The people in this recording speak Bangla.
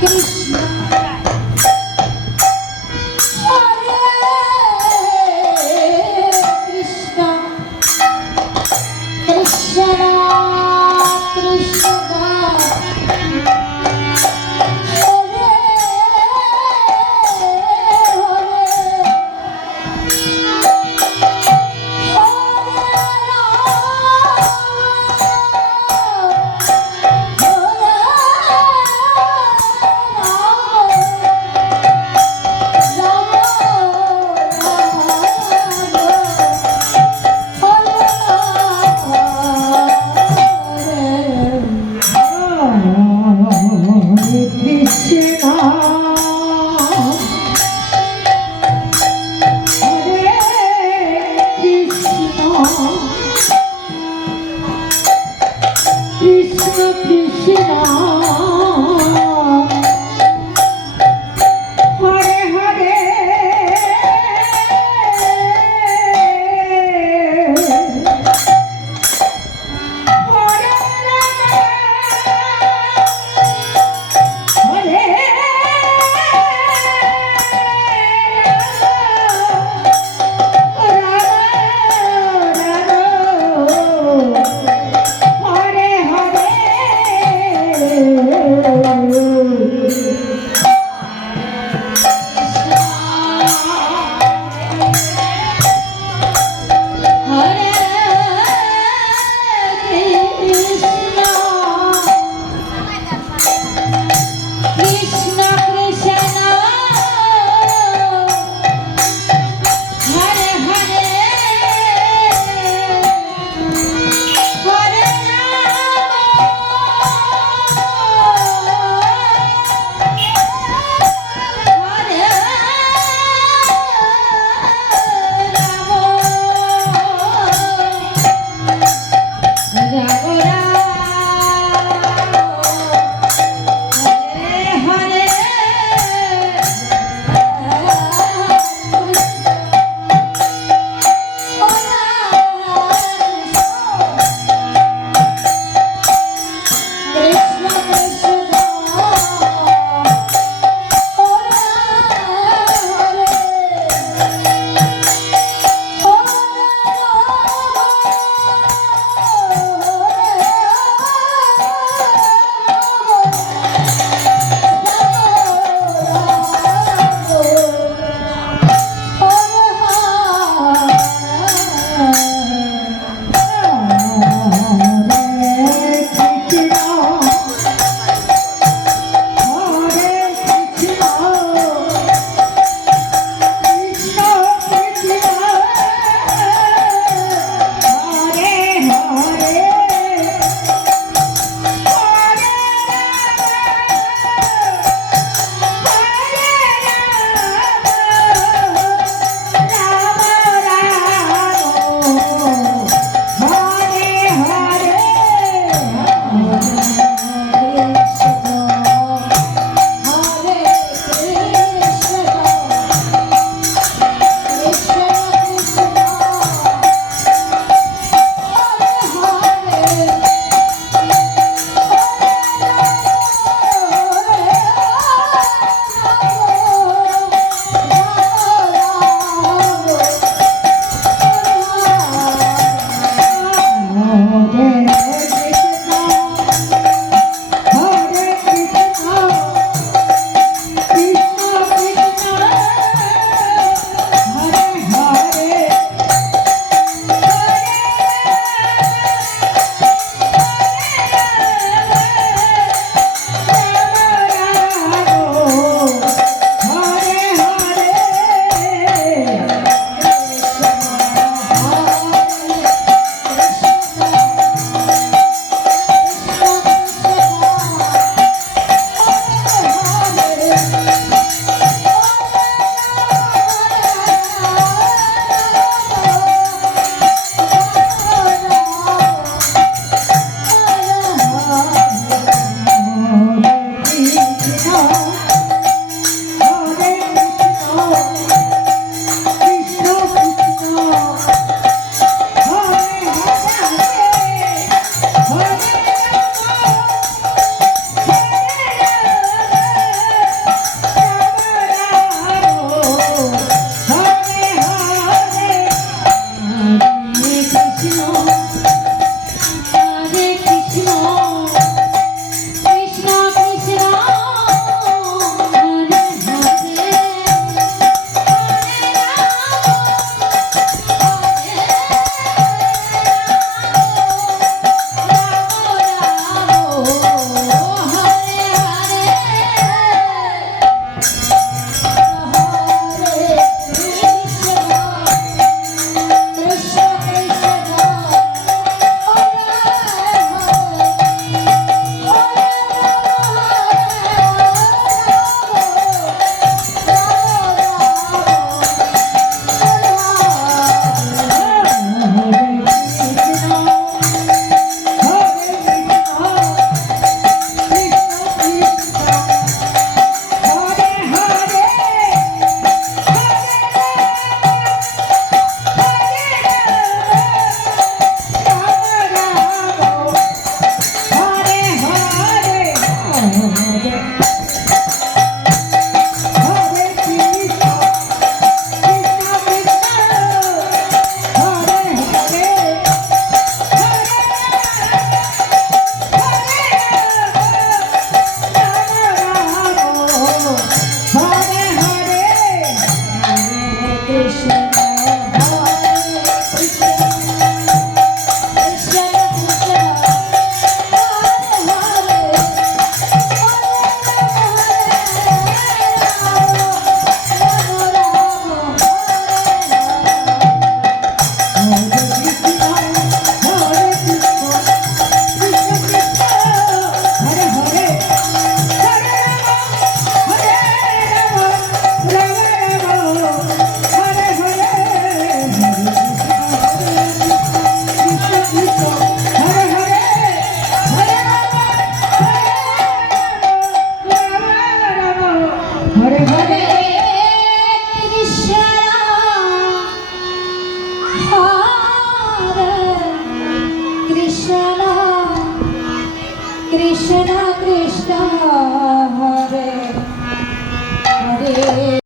কৃষ্ণ কৃষ্ণ কৃষ্ণ।